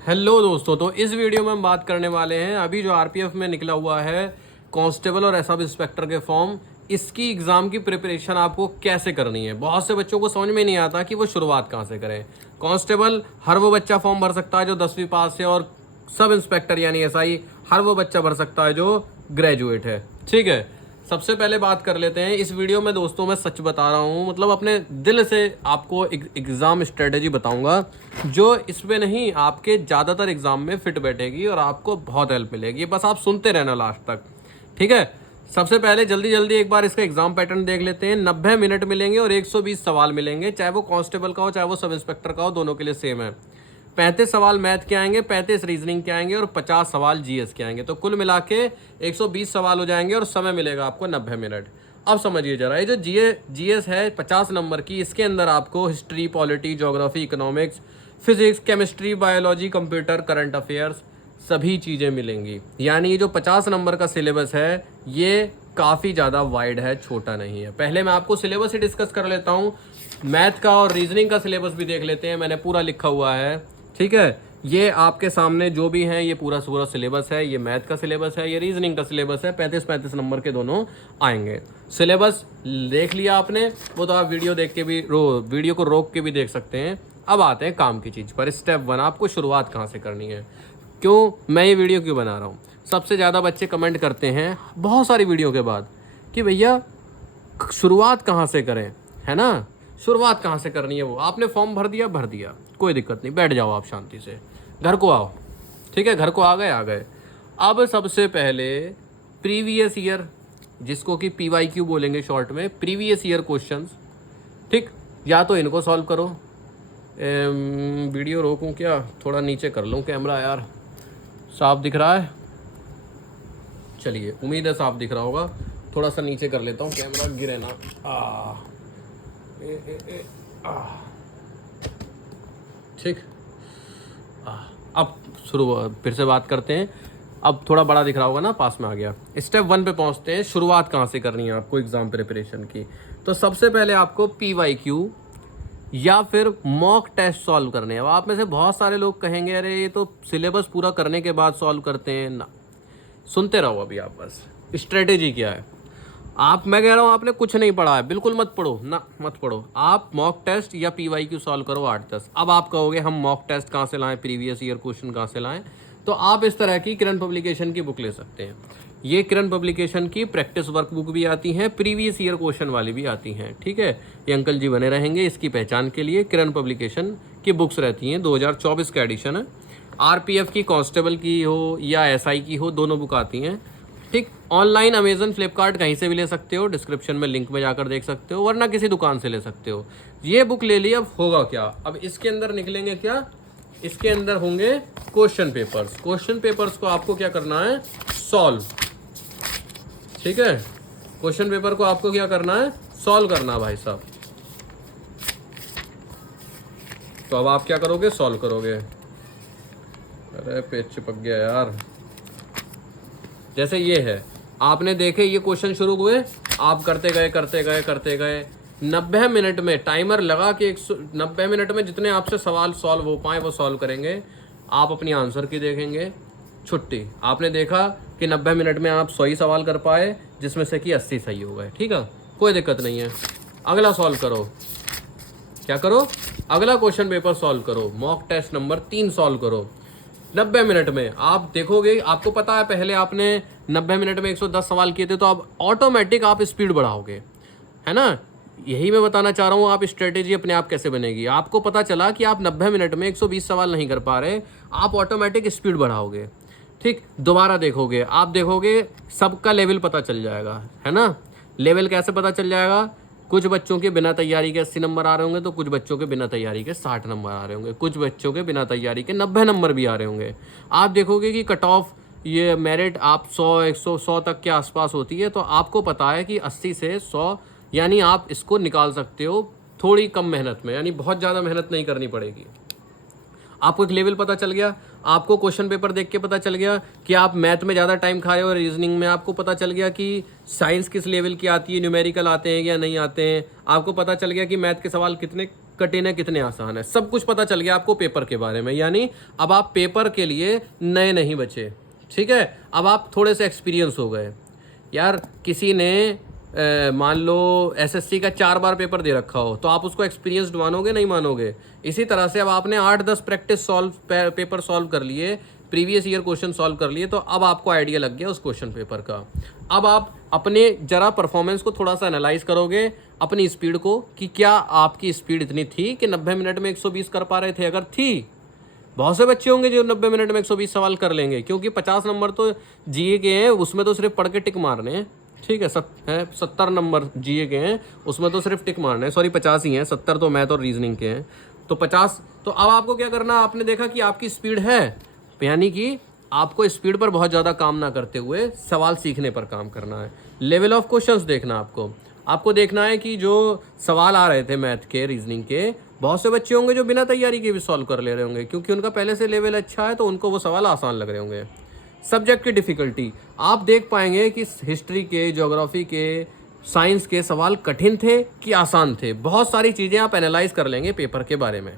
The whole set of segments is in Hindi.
हेलो दोस्तों, तो इस वीडियो में हम बात करने वाले हैं अभी जो आरपीएफ में निकला हुआ है कांस्टेबल और सब इंस्पेक्टर के फॉर्म। इसकी एग्ज़ाम की प्रिपरेशन आपको कैसे करनी है। बहुत से बच्चों को समझ में नहीं आता कि वो शुरुआत कहाँ से करें। कांस्टेबल हर वो बच्चा फॉर्म भर सकता है जो 10वीं पास है, और सब इंस्पेक्टर यानी एसआई हर वो बच्चा भर सकता है जो ग्रेजुएट है। ठीक है, सबसे पहले बात कर लेते हैं। इस वीडियो में दोस्तों मैं सच बता रहा हूँ, मतलब अपने दिल से आपको एग्ज़ाम स्ट्रेटेजी बताऊंगा जो इसमें नहीं आपके ज़्यादातर एग्ज़ाम में फिट बैठेगी और आपको बहुत हेल्प मिलेगी। बस आप सुनते रहना लास्ट तक, ठीक है। सबसे पहले जल्दी जल्दी एक बार इसका एग्जाम पैटर्न देख लेते हैं। 90 मिनट मिलेंगे और 120 सवाल मिलेंगे, चाहे वो कांस्टेबल का हो चाहे वो सब इंस्पेक्टर का हो, दोनों के लिए सेम है। 35 सवाल मैथ के आएंगे, 35 रीजनिंग के आएंगे और 50 सवाल जीएस के आएंगे। तो कुल मिला के 120 सवाल हो जाएंगे और समय मिलेगा आपको 90 मिनट। अब समझिए जरा, ये जो जीएस है 50 नंबर की, इसके अंदर आपको history, polity, geography, economics, physics, chemistry, biology, computer, current affairs सभी चीज़ें मिलेंगी। यानी ये जो 50 नंबर का सिलेबस है ये काफ़ी ज़्यादा वाइड है, छोटा नहीं है। पहले मैं आपको सिलेबस ही डिस्कस कर लेता हूँ। मैथ का और रीजनिंग का सिलेबस भी देख लेते हैं, मैंने पूरा लिखा हुआ है। ठीक है, ये आपके सामने जो भी है ये पूरा पूरा सिलेबस है। ये मैथ का सिलेबस है, ये रीजनिंग का सिलेबस है। 35-35 नंबर के दोनों आएंगे। सिलेबस देख लिया आपने, वो तो आप वीडियो देख के भी वीडियो को रोक के भी देख सकते हैं। अब आते हैं काम की चीज़ पर। स्टेप 1, आपको शुरुआत कहाँ से करनी है। क्यों मैं ये वीडियो क्यों बना रहा हूँ। सबसे ज़्यादा बच्चे कमेंट करते हैं बहुत सारी वीडियो के बाद कि भैया शुरुआत कहाँ से करें, है ना। शुरुआत कहाँ से करनी है, वो आपने फॉर्म भर दिया, कोई दिक्कत नहीं, बैठ जाओ आप शांति से, घर को आओ। ठीक है, घर को आ गए। अब सबसे पहले प्रीवियस ईयर, जिसको कि पीवाईक्यू बोलेंगे शॉर्ट में, प्रीवियस ईयर क्वेश्चंस। ठीक, या तो इनको सॉल्व करो। वीडियो रोकूं क्या, थोड़ा नीचे कर लूँ कैमरा, यार साफ दिख रहा है। चलिए, उम्मीद है साफ दिख रहा होगा। थोड़ा सा नीचे कर लेता हूँ, कैमरा गिरे ना। ठीक, अब शुरू फिर से बात करते हैं। अब थोड़ा बड़ा दिख रहा होगा ना, पास में आ गया। स्टेप 1 पे पहुंचते हैं। शुरुआत कहाँ से करनी है आपको एग्जाम प्रिपरेशन की। तो सबसे पहले आपको पीवाईक्यू या फिर मॉक टेस्ट सॉल्व करने हैं। अब आप में से बहुत सारे लोग कहेंगे अरे ये तो सिलेबस पूरा करने के बाद सॉल्व करते हैं ना। सुनते रहो अभी आप, बस स्ट्रेटेजी क्या है। मैं कह रहा हूँ आपने कुछ नहीं पढ़ा है, बिल्कुल मत पढ़ो ना, मत पढ़ो। आप मॉक टेस्ट या पीवाईक्यू सॉल्व करो 8-10। अब आप कहोगे हम मॉक टेस्ट कहाँ से लाएं, प्रीवियस ईयर क्वेश्चन कहाँ से लाएं। तो आप इस तरह की किरण पब्लिकेशन की बुक ले सकते हैं। ये किरण पब्लिकेशन की प्रैक्टिस वर्क बुक भी आती हैं, प्रीवियस ईयर क्वेश्चन वाली भी आती हैं। ठीक है, ये अंकल जी बने रहेंगे इसकी पहचान के लिए। किरण पब्लिकेशन की बुक्स रहती हैं, 2024 का एडिशन है। आरपीएफ की, कांस्टेबल की हो या एसआई की हो, दोनों बुक आती हैं। ठीक, ऑनलाइन अमेजन, फ्लिपकार्ट कहीं से भी ले सकते हो, डिस्क्रिप्शन में लिंक में जाकर देख सकते हो, वरना किसी दुकान से ले सकते हो। ये बुक ले ली। अब होगा क्या, अब इसके अंदर निकलेंगे क्या, इसके अंदर होंगे क्वेश्चन पेपर्स। क्वेश्चन पेपर्स को आपको क्या करना है, सॉल्व। ठीक है, क्वेश्चन पेपर को आपको क्या करना है, सॉल्व करना है भाई साहब। तो अब आप क्या करोगे, सॉल्व करोगे। अरे पेज चिपक गया यार। जैसे ये है, आपने देखे ये क्वेश्चन शुरू हुए, आप करते गए 90 मिनट में टाइमर लगा के 90 मिनट में जितने आपसे सवाल सॉल्व हो पाए वो सॉल्व करेंगे। आप अपनी आंसर की देखेंगे, छुट्टी। आपने देखा कि 90 मिनट में आप 100 ही सवाल कर पाए, जिसमें से कि 80 सही हो गए। ठीक है, कोई दिक्कत नहीं है। अगला सॉल्व करो, क्या करो, अगला क्वेश्चन पेपर सॉल्व करो, मॉक टेस्ट नंबर 3 सॉल्व करो 90 मिनट में। आप देखोगे, आपको पता है पहले आपने 90 मिनट में 110 सवाल किए थे, तो अब ऑटोमेटिक आप स्पीड बढ़ाओगे, है ना। यही मैं बताना चाह रहा हूँ, आप स्ट्रेटेजी अपने आप कैसे बनेगी। आपको पता चला कि आप 90 मिनट में 120 सवाल नहीं कर पा रहे, आप ऑटोमेटिक स्पीड बढ़ाओगे। ठीक, दोबारा देखोगे, आप देखोगे सबका लेवल पता चल जाएगा, है ना। लेवल कैसे पता चल जाएगा, कुछ बच्चों के बिना तैयारी के 80 नंबर आ रहे होंगे, तो कुछ बच्चों के बिना तैयारी के 60 नंबर आ रहे होंगे, कुछ बच्चों के बिना तैयारी के 90 नंबर भी आ रहे होंगे। आप देखोगे कि कट ऑफ ये मेरिट आप 100 तक के आसपास होती है, तो आपको पता है कि 80 से 100 यानी आप इसको निकाल सकते हो थोड़ी कम मेहनत में, यानी बहुत ज़्यादा मेहनत नहीं करनी पड़ेगी। आपको एक लेवल पता चल गया, आपको क्वेश्चन पेपर देख के पता चल गया कि आप मैथ में ज़्यादा टाइम खाए हो, रीजनिंग में आपको पता चल गया कि साइंस किस लेवल की आती है, न्यूमेरिकल आते हैं या नहीं आते हैं। आपको पता चल गया कि मैथ के सवाल कितने कठिन है, कितने आसान है, सब कुछ पता चल गया आपको पेपर के बारे में। यानी अब आप पेपर के लिए नए नहीं बचे, ठीक है। अब आप थोड़े से एक्सपीरियंस हो गए। यार किसी ने मान लो एसएससी का 4 बार पेपर दे रखा हो तो आप उसको एक्सपीरियंस्ड मानोगे, नहीं मानोगे। इसी तरह से अब आपने 8-10 प्रैक्टिस पेपर सॉल्व कर लिए, प्रीवियस ईयर क्वेश्चन सॉल्व कर लिए, तो अब आपको आइडिया लग गया उस क्वेश्चन पेपर का। अब आप अपने जरा परफॉर्मेंस को थोड़ा सा एनालाइज करोगे, अपनी स्पीड को, कि क्या आपकी स्पीड इतनी थी कि 90 मिनट में 120 कर पा रहे थे। अगर थी, बहुत से बच्चे होंगे जो 90 मिनट में 120 सवाल कर लेंगे, क्योंकि 50 नंबर तो जीए के हैं, उसमें तो सिर्फ पढ़ के टिक मारने हैं, ठीक है। 70 नंबर जीए के हैं, उसमें तो सिर्फ टिक मारने हैं। सॉरी 50 ही हैं, 70 तो मैथ और रीजनिंग के हैं, तो 50। तो अब आपको क्या करना, आपने देखा कि आपकी स्पीड है, यानी कि आपको स्पीड पर बहुत ज़्यादा काम ना करते हुए सवाल सीखने पर काम करना है। लेवल ऑफ क्वेश्चंस देखना आपको देखना है कि जो सवाल आ रहे थे मैथ के, रीजनिंग के, बहुत से बच्चे होंगे जो बिना तैयारी के भी सॉल्व कर ले रहे होंगे, क्योंकि उनका पहले से लेवल अच्छा है, तो उनको वो सवाल आसान लग रहे होंगे। सब्जेक्ट की डिफ़िकल्टी आप देख पाएंगे कि हिस्ट्री के, ज्योग्राफी के, साइंस के सवाल कठिन थे कि आसान थे। बहुत सारी चीज़ें आप एनालाइज कर लेंगे पेपर के बारे में,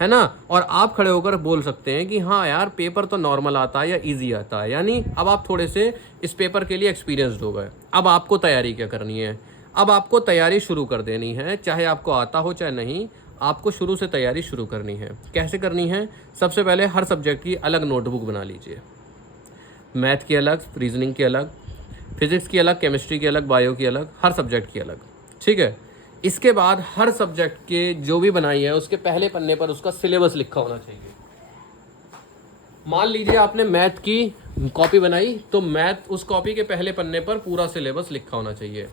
है ना। और आप खड़े होकर बोल सकते हैं कि हाँ यार पेपर तो नॉर्मल आता है या इजी आता है। यानी अब आप थोड़े से इस पेपर के लिए एक्सपीरियंस्ड हो गए। अब आपको तैयारी क्या करनी है, अब आपको तैयारी शुरू कर देनी है, चाहे आपको आता हो चाहे नहीं, आपको शुरू से तैयारी शुरू करनी है। कैसे करनी है, सबसे पहले हर सब्जेक्ट की अलग नोटबुक बना लीजिए। मैथ की अलग, रीजनिंग की अलग, फिजिक्स की अलग, केमिस्ट्री की अलग, बायो की अलग, हर सब्जेक्ट की अलग, ठीक है। इसके बाद हर सब्जेक्ट के जो भी बनाई है उसके पहले पन्ने पर उसका सिलेबस लिखा होना चाहिए। मान लीजिए आपने मैथ की कॉपी बनाई, तो मैथ उस कॉपी के पहले पन्ने पर पूरा सिलेबस लिखा होना चाहिए।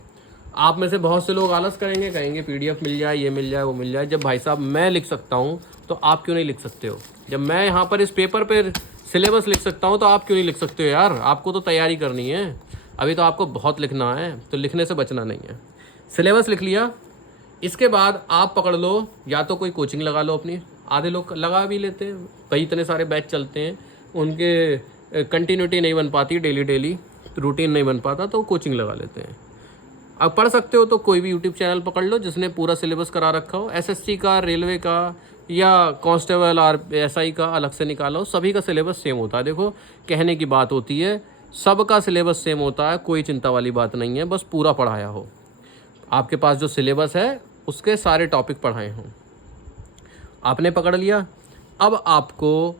आप में से बहुत से लोग आलस करेंगे, कहेंगे पीडीएफ मिल जाए, ये मिल जाए, वो मिल जाए। जब भाई साहब मैं लिख सकता हूँ तो आप क्यों नहीं लिख सकते हो? जब मैं यहाँ पर इस पेपर पर सिलेबस लिख सकता हूँ तो आप क्यों नहीं लिख सकते हो यार? आपको तो तैयारी करनी है, अभी तो आपको बहुत लिखना है, तो लिखने से बचना नहीं है। सिलेबस लिख लिया, इसके बाद आप पकड़ लो, या तो कोई कोचिंग लगा लो अपनी, आधे लोग लगा भी लेते हैं, कई इतने सारे बैच चलते हैं, उनके कंटिन्यूटी नहीं बन पाती, डेली रूटीन नहीं बन पाता, तो कोचिंग लगा लेते हैं। अब पढ़ सकते हो तो कोई भी यूट्यूब चैनल पकड़ लो जिसने पूरा सिलेबस करा रखा हो, एसएससी का, रेलवे का, या कांस्टेबल और एसआई का अलग से निकाला हो, सभी का सिलेबस सेम होता है। देखो कहने की बात होती है, सबका सिलेबस सेम होता है, कोई चिंता वाली बात नहीं है, बस पूरा पढ़ाया हो। आपके पास जो सिलेबस है उसके सारे टॉपिक पढ़ाए हों, आपने पकड़ लिया। अब आपको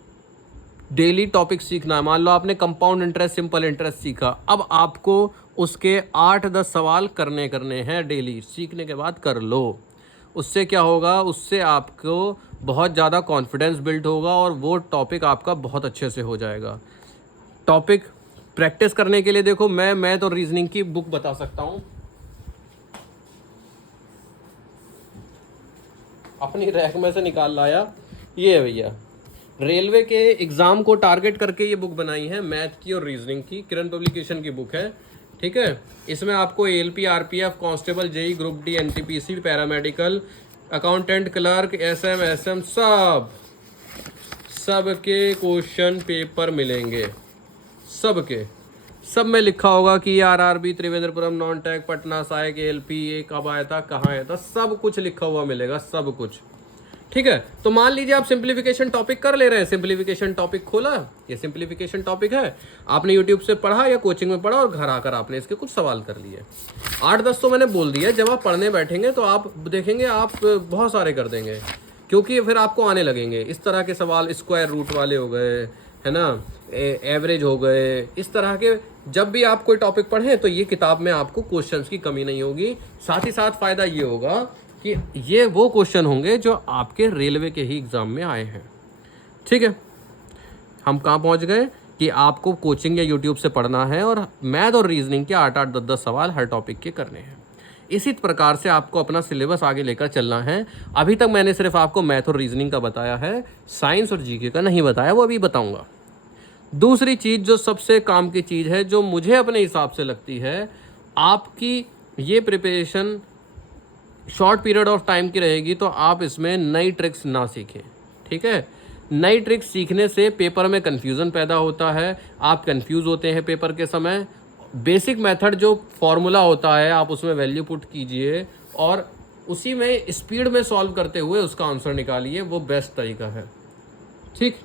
डेली टॉपिक सीखना है। मान लो आपने कंपाउंड इंटरेस्ट, सिंपल इंटरेस्ट सीखा, अब आपको उसके 8-10 सवाल करने हैं डेली। सीखने के बाद कर लो, उससे क्या होगा, उससे आपको बहुत ज़्यादा कॉन्फिडेंस बिल्ड होगा और वो टॉपिक आपका बहुत अच्छे से हो जाएगा। टॉपिक प्रैक्टिस करने के लिए देखो, मैं मैथ और रीजनिंग की बुक बता सकता हूँ, अपनी रैक में से निकाल लाया, ये है भैया। रेलवे के एग्ज़ाम को टारगेट करके ये बुक बनाई है, मैथ की और रीजनिंग की, किरण पब्लिकेशन की बुक है, ठीक है। इसमें आपको ALP, RPF, constable, JE, group D, NTPC, paramedical, accountant, clerk, SM सबके क्वेश्चन पेपर मिलेंगे, सब में लिखा होगा कि RRB, Thiruvananthapuram, non tech, Patna, सहायक, एएलपी, ये कब आया था, कहाँ आया था, सब कुछ लिखा हुआ मिलेगा, सब कुछ, ठीक है। तो मान लीजिए आप सिंप्लीफिकेशन टॉपिक कर ले रहे हैं, सिंप्लीफिकेशन टॉपिक खोला, ये सिंप्लीफिकेशन टॉपिक है, आपने यूट्यूब से पढ़ा या कोचिंग में पढ़ा और घर आकर आपने इसके कुछ सवाल कर लिए। 8-10 तो मैंने बोल दिया, जब आप पढ़ने बैठेंगे तो आप देखेंगे आप बहुत सारे कर देंगे, क्योंकि फिर आपको आने लगेंगे इस तरह के सवाल, स्क्वायर रूट वाले हो गए, है ना, एवरेज हो गए, इस तरह के। जब भी आप कोई टॉपिक पढ़ें तो ये किताब में आपको क्वेश्चंस की कमी नहीं होगी। साथ ही साथ फ़ायदा ये होगा कि ये वो क्वेश्चन होंगे जो आपके रेलवे के ही एग्ज़ाम में आए हैं, ठीक है। हम कहाँ पहुँच गए कि आपको कोचिंग या यूट्यूब से पढ़ना है और मैथ और रीजनिंग के 8-8, 10-10 सवाल हर टॉपिक के करने हैं। इसी प्रकार से आपको अपना सिलेबस आगे लेकर चलना है। अभी तक मैंने सिर्फ आपको मैथ और रीजनिंग का बताया है, साइंस और जीके का नहीं बताया, वो अभी बताऊँगा। दूसरी चीज़ जो सबसे काम की चीज़ है, जो मुझे अपने हिसाब से लगती है, आपकी ये preparation short period of time की रहेगी, तो आप इसमें नई ट्रिक्स ना सीखें, ठीक है। नई ट्रिक्स सीखने से पेपर में कन्फ्यूज़न पैदा होता है, आप कन्फ्यूज़ होते हैं पेपर के समय। बेसिक मेथड जो फॉर्मूला होता है आप उसमें वैल्यू पुट कीजिए और उसी में स्पीड में सॉल्व करते हुए उसका आंसर निकालिए, वो बेस्ट तरीका है। ठीक,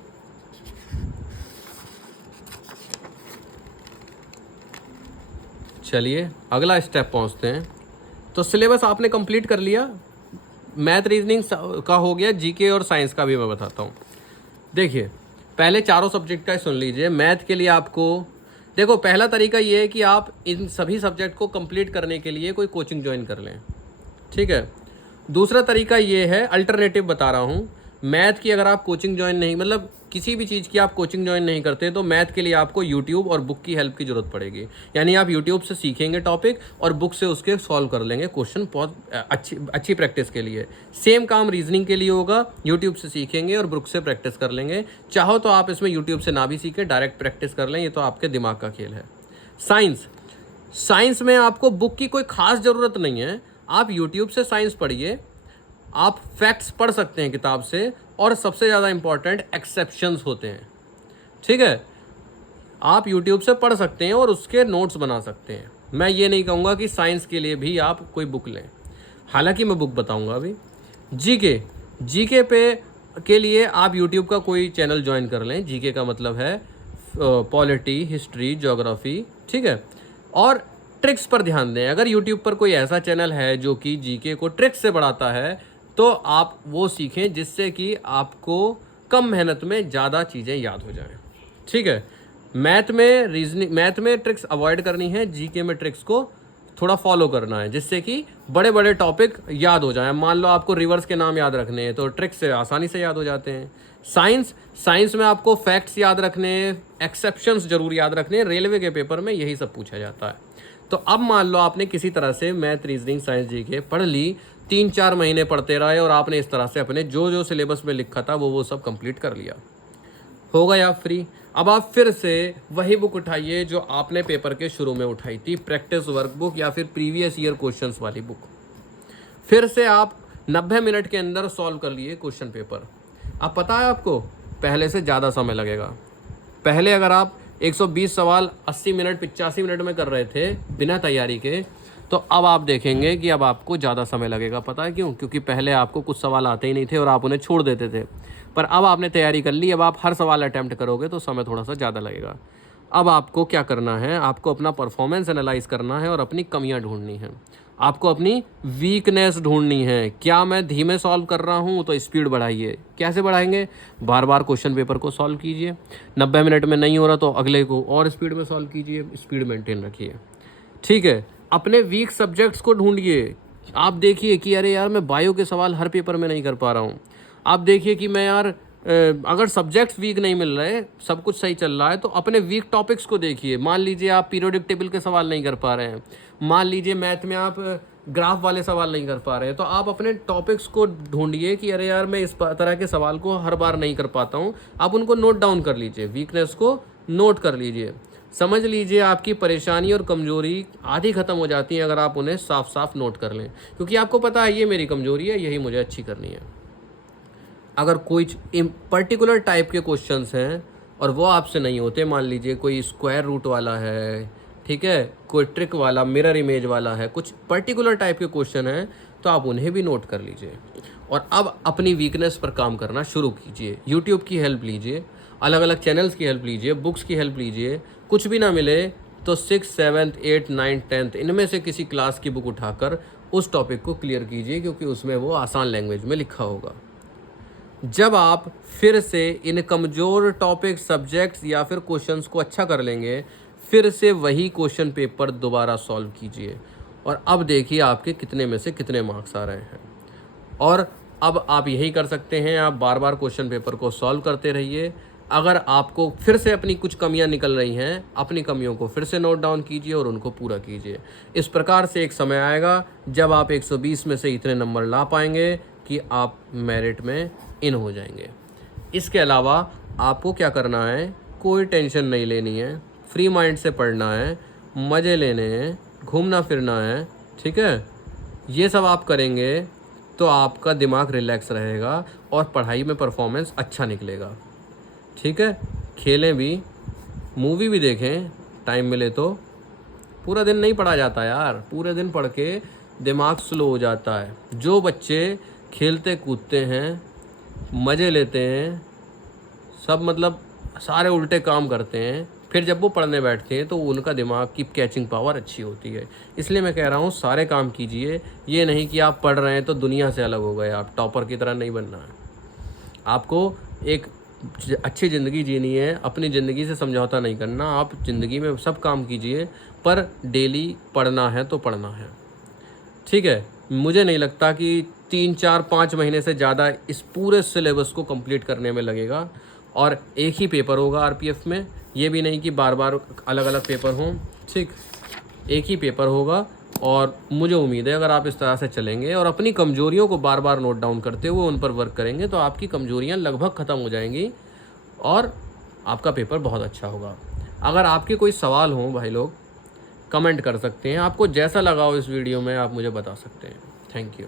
चलिए अगला स्टेप पहुंचते हैं। तो सिलेबस आपने कंप्लीट कर लिया, मैथ रीजनिंग का हो गया, जीके और साइंस का भी मैं बताता हूँ। देखिए पहले चारों सब्जेक्ट का सुन लीजिए। मैथ के लिए आपको देखो, पहला तरीका ये है कि आप इन सभी सब्जेक्ट को कंप्लीट करने के लिए कोई कोचिंग ज्वाइन कर लें, ठीक है। दूसरा तरीका ये है, अल्टरनेटिव बता रहा हूँ, मैथ की अगर आप कोचिंग ज्वाइन नहीं, मतलब किसी भी चीज़ की आप कोचिंग ज्वाइन नहीं करते, तो मैथ के लिए आपको यूट्यूब और बुक की हेल्प की ज़रूरत पड़ेगी। यानी आप यूट्यूब से सीखेंगे टॉपिक और बुक से उसके सॉल्व कर लेंगे क्वेश्चन, बहुत अच्छी प्रैक्टिस के लिए। सेम काम रीजनिंग के लिए होगा, यूट्यूब से सीखेंगे और बुक से प्रैक्टिस कर लेंगे। चाहो तो आप इसमें यूट्यूब से ना भी सीखें, डायरेक्ट प्रैक्टिस कर लें, ये तो आपके दिमाग का खेल है। साइंस में आपको बुक की कोई खास ज़रूरत नहीं है, आप यूट्यूब से साइंस पढ़िए, आप फैक्ट्स पढ़ सकते हैं किताब से, और सबसे ज़्यादा इंपॉर्टेंट एक्सेप्शंस होते हैं, ठीक है। आप यूट्यूब से पढ़ सकते हैं और उसके नोट्स बना सकते हैं। मैं ये नहीं कहूँगा कि साइंस के लिए भी आप कोई बुक लें, हालांकि मैं बुक बताऊँगा अभी। जीके पे के लिए आप यूट्यूब का कोई चैनल ज्वाइन कर लें। जीके का मतलब है पॉलिटी, हिस्ट्री, ज्योग्राफी, ठीक है। और ट्रिक्स पर ध्यान दें। अगर यूट्यूब पर कोई ऐसा चैनल है जो कि जीके को ट्रिक्स से बढ़ाता है, तो आप वो सीखें, जिससे कि आपको कम मेहनत में ज़्यादा चीज़ें याद हो जाएं, ठीक है। मैथ में ट्रिक्स अवॉइड करनी है, जीके में ट्रिक्स को थोड़ा फॉलो करना है, जिससे कि बड़े बड़े टॉपिक याद हो जाएं। मान लो आपको रिवर्स के नाम याद रखने हैं, तो ट्रिक्स से आसानी से याद हो जाते हैं। साइंस में आपको फैक्ट्स याद रखने हैं, एक्सेप्शंस जरूर याद रखने हैं, रेलवे के पेपर में यही सब पूछा जाता है। तो अब मान लो आपने किसी तरह से मैथ, रीजनिंग, साइंस, जीके पढ़ ली, 3-4 महीने पढ़ते रहे और आपने इस तरह से अपने जो सिलेबस में लिखा था वो सब कंप्लीट कर लिया, हो गया फ्री। अब आप फिर से वही बुक उठाइए जो आपने पेपर के शुरू में उठाई थी, प्रैक्टिस वर्कबुक या फिर प्रीवियस ईयर क्वेश्चंस वाली बुक। फिर से आप 90 मिनट के अंदर सॉल्व कर लिए क्वेश्चन पेपर। अब पता है आपको, पहले से ज़्यादा समय लगेगा। पहले अगर आप 120 सवाल 80 मिनट 85 मिनट में कर रहे थे बिना तैयारी के, तो अब आप देखेंगे कि अब आपको ज़्यादा समय लगेगा। पता है क्यों? क्योंकि पहले आपको कुछ सवाल आते ही नहीं थे और आप उन्हें छोड़ देते थे, पर अब आपने तैयारी कर ली, अब आप हर सवाल अटैम्प्ट करोगे तो समय थोड़ा सा ज़्यादा लगेगा। अब आपको क्या करना है, आपको अपना परफॉर्मेंस एनालाइज करना है और अपनी कमियां ढूंढनी है, आपको अपनी वीकनेस ढूंढनी है। क्या मैं धीमे सॉल्व कर रहा हूँ, तो स्पीड बढ़ाइए। कैसे बढ़ाएंगे? बार बार क्वेश्चन पेपर को सॉल्व कीजिए। 90 मिनट में नहीं हो रहा तो अगले को और स्पीड में सॉल्व कीजिए, स्पीड मेंटेन रखिए, ठीक है। अपने वीक सब्जेक्ट्स को ढूंढिए। आप देखिए कि अरे यार, मैं बायो के सवाल हर पेपर में नहीं कर पा रहा हूँ। आप देखिए कि मैं यार, अगर सब्जेक्ट्स वीक नहीं मिल रहे, सब कुछ सही चल रहा है, तो अपने वीक टॉपिक्स को देखिए। मान लीजिए आप पीरियोडिक टेबल के सवाल नहीं कर पा रहे हैं, मान लीजिए मैथ में आप ग्राफ वाले सवाल नहीं कर पा रहे हैं, तो आप अपने टॉपिक्स को ढूंढिए कि अरे यार, मैं इस तरह के सवाल को हर बार नहीं कर पाता हूँ। आप उनको नोट डाउन कर लीजिए, वीकनेस को नोट कर लीजिए। समझ लीजिए आपकी परेशानी और कमजोरी आधी खत्म हो जाती है अगर आप उन्हें साफ साफ नोट कर लें, क्योंकि आपको पता है ये मेरी कमजोरी है, यही मुझे अच्छी करनी है। अगर कोई पर्टिकुलर टाइप के क्वेश्चंस हैं और वो आपसे नहीं होते, मान लीजिए कोई स्क्वायर रूट वाला है, ठीक है, कोई ट्रिक वाला, मिरर इमेज वाला है, कुछ पर्टिकुलर टाइप के क्वेश्चन हैं, तो आप उन्हें भी नोट कर लीजिए। और अब अपनी वीकनेस पर काम करना शुरू कीजिए। यूट्यूब की हेल्प लीजिए, अलग अलग चैनल्स की हेल्प लीजिए, बुक्स की हेल्प लीजिए। कुछ भी ना मिले तो 6, 7, 8, 9, 10 इनमें से किसी क्लास की बुक उठाकर उस टॉपिक को क्लियर कीजिए, क्योंकि उसमें वो आसान लैंग्वेज में लिखा होगा। जब आप फिर से इन कमज़ोर टॉपिक, सब्जेक्ट्स या फिर क्वेश्चंस को अच्छा कर लेंगे, फिर से वही क्वेश्चन पेपर दोबारा सॉल्व कीजिए और अब देखिए आपके कितने में से कितने मार्क्स आ रहे हैं। और अब आप यही कर सकते हैं, आप बार बार क्वेश्चन पेपर को सॉल्व करते रहिए। अगर आपको फिर से अपनी कुछ कमियां निकल रही हैं, अपनी कमियों को फिर से नोट डाउन कीजिए और उनको पूरा कीजिए। इस प्रकार से एक समय आएगा जब आप 120 में से इतने नंबर ला पाएंगे कि आप मेरिट में इन हो जाएंगे। इसके अलावा आपको क्या करना है, कोई टेंशन नहीं लेनी है, फ्री माइंड से पढ़ना है, मज़े लेने हैं, घूमना फिरना है, ठीक है। ये सब आप करेंगे तो आपका दिमाग रिलैक्स रहेगा और पढ़ाई में परफॉर्मेंस अच्छा निकलेगा, ठीक है। खेलें भी, मूवी भी देखें, टाइम मिले तो। पूरा दिन नहीं पढ़ा जाता यार, पूरे दिन पढ़ के दिमाग स्लो हो जाता है। जो बच्चे खेलते कूदते हैं, मज़े लेते हैं, सब मतलब सारे उल्टे काम करते हैं, फिर जब वो पढ़ने बैठते हैं तो उनका दिमाग की कैचिंग पावर अच्छी होती है। इसलिए मैं कह रहा हूँ सारे काम कीजिए। ये नहीं कि आप पढ़ रहे हैं तो दुनिया से अलग हो गए, आप टॉपर की तरह नहीं बनना है। आपको एक अच्छी ज़िंदगी जीनी है, अपनी ज़िंदगी से समझौता नहीं करना। आप ज़िंदगी में सब काम कीजिए, पर डेली पढ़ना है तो पढ़ना है, ठीक है। मुझे नहीं लगता कि 3, 4, 5 महीने से ज़्यादा इस पूरे सिलेबस को कंप्लीट करने में लगेगा। और एक ही पेपर होगा आरपीएफ में, ये भी नहीं कि बार बार अलग अलग पेपर हों, ठीक। एक ही पेपर होगा और मुझे उम्मीद है अगर आप इस तरह से चलेंगे और अपनी कमज़ोरियों को बार बार नोट डाउन करते हुए उन पर वर्क करेंगे तो आपकी कमज़ोरियाँ लगभग ख़त्म हो जाएंगी और आपका पेपर बहुत अच्छा होगा। अगर आपके कोई सवाल हों भाई लोग, कमेंट कर सकते हैं। आपको जैसा लगा हो इस वीडियो में आप मुझे बता सकते हैं। Thank you.